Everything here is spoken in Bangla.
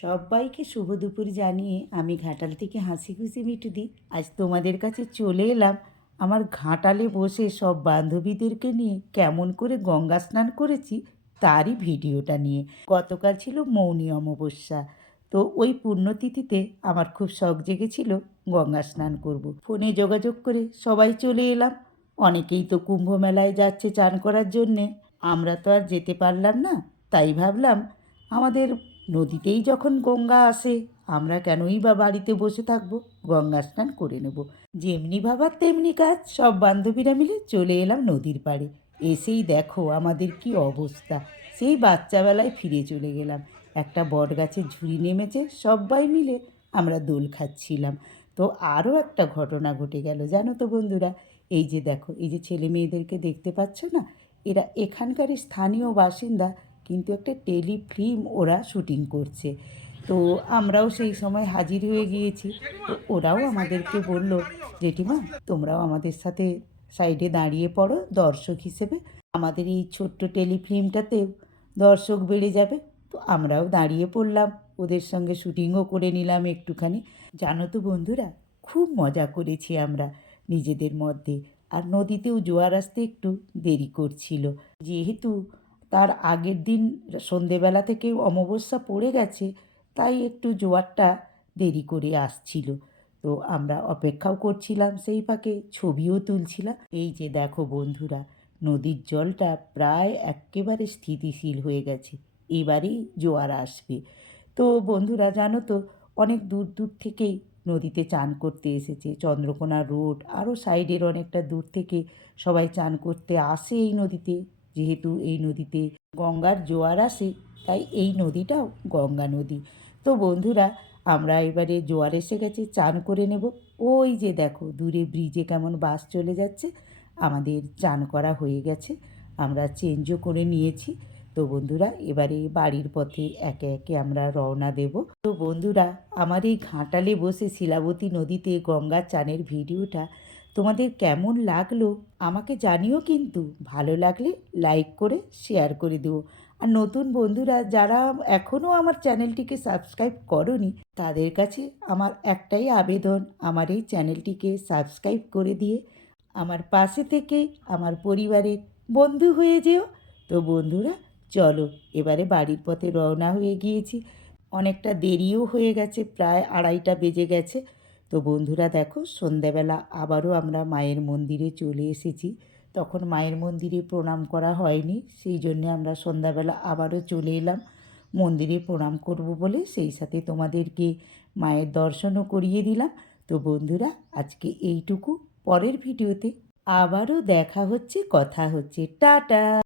সবাইকে শুভ দুপুর জানিয়ে আমি ঘাটাল থেকে হাসি খুশি মিঠুদি আজ তোমাদের কাছে চলে এলাম আমার ঘাটালে বসে সব বান্ধবীদেরকে নিয়ে কেমন করে গঙ্গা স্নান করেছি তারই ভিডিওটা নিয়ে। গতকাল ছিল মৌনী অমাবস্যা, তো ওই পুণ্যতিথিতে আমার খুব শখ জেগেছিল গঙ্গা স্নান করব। ফোনে যোগাযোগ করে সবাই চলে এলাম। অনেকেই তো কুম্ভ মেলায় যাচ্ছে চান করার জন্যে, আমরা তো আর যেতে পারলাম না। তাই ভাবলাম আমাদের নদীতেই যখন গঙ্গা আসে, আমরা কেনই বা বাড়িতে বসে থাকবো, গঙ্গা স্নান করে নেব। যেমনি ভাবার তেমনি কাজ, সব বান্ধবীরা মিলে চলে এলাম নদীর পাড়ে। এসেই দেখো আমাদের কি অবস্থা, সেই বাচ্চাবেলায় ফিরে চলে গেলাম। একটা বট গাছের ঝুড়ি নেমেছে, সবাই মিলে আমরা দোল খাচ্ছিলাম। তো আরও একটা ঘটনা ঘটে গেল জানো তো বন্ধুরা। এই যে দেখো, এই যে ছেলে মেয়েদেরকে দেখতে পাচ্ছ না, এরা এখানকারই স্থানীয় বাসিন্দা, কিন্তু একটা টেলিফিল্ম ওরা শুটিং করছে। তো আমরাও সেই সময় হাজির হয়ে গিয়েছি। তো ওরাও আমাদেরকে বলল, জেঠিমা তোমরাও আমাদের সাথে সাইডে দাঁড়িয়ে পড়ো দর্শক হিসেবে, আমাদের এই ছোট্ট টেলিফিল্মটাতেও দর্শক বেড়ে যাবে। তো আমরাও দাঁড়িয়ে পড়লাম, ওদের সঙ্গে শুটিংও করে নিলাম একটুখানি। জানো তো বন্ধুরা, খুব মজা করেছি আমরা নিজেদের মধ্যে। আর নদীতেও জোয়ার আসতে একটু দেরি করছিল, যেহেতু তার আগের দিন সন্ধেবেলা থেকে অমাবস্যা পড়ে গেছে, তাই একটু জোয়ারটা দেরি করে আসছিল। তো আমরা অপেক্ষাও করছিলাম, সেই ফাঁকে ছবিও তুলছিলাম। এই যে দেখো বন্ধুরা, নদীর জলটা প্রায় একেবারে স্থিতিশীল হয়ে গেছে, এবারেই জোয়ার আসবে। তো বন্ধুরা জানো তো, অনেক দূর দূর থেকেই নদীতে চান করতে এসেছে। চন্দ্রকোনা রোড আরও সাইডের অনেকটা দূর থেকে সবাই চান করতে আসে এই নদীতে। যেহেতু এই নদীতে গঙ্গার জোয়ার আসে, তাই এই নদীটাও গঙ্গা নদী। তো বন্ধুরা, আমরা এবারে জোয়ার এসে গেছে, চান করে নেব। ওই যে দেখো দূরে ব্রিজে কেমন বাস চলে যাচ্ছে। আমাদের চান করা হয়ে গেছে, আমরা চেঞ্জও করে নিয়েছি। তো বন্ধুরা, এবারে বাড়ির পথে একে একে আমরা রওনা দেব। তো বন্ধুরা, আমার এই ঘাটালে বসে শিলাবতী নদীতে গঙ্গার চানের ভিডিওটা তোমাদের কেমন লাগলো আমাকে জানিও, কিন্তু ভালো লাগলে লাইক করে শেয়ার করে দিও। আর নতুন বন্ধুরা যারা এখনও আমার চ্যানেলটিকে সাবস্ক্রাইব করোনি, তাদের কাছে আমার একটাই আবেদন, আমার এই চ্যানেলটিকে সাবস্ক্রাইব করে দিয়ে আমার পাশে থেকে আমার পরিবারের বন্ধু হয়ে যেও। তো বন্ধুরা চলো, এবারে বাড়ির পথে রওনা হয়ে গিয়েছি। অনেকটা দেরিও হয়ে গেছে, প্রায় 2:30 বেজে গেছে। তো বন্ধুরা দেখো, সন্ধ্যাবেলা আবারও আমরা মায়ের মন্দিরে চলে এসেছি। তখন মায়ের মন্দিরে প্রণাম করা হয়নি, সেই জন্য আমরা সন্ধ্যাবেলা আবারও চলে এলাম মন্দিরে প্রণাম করব বলে। সেই সাথে তোমাদেরকে মায়ের দর্শনও করিয়ে দিলাম। তো বন্ধুরা, আজকে এইটুকু। পরের ভিডিওতে আবারও দেখা হচ্ছে, কথা হচ্ছে। টাটা।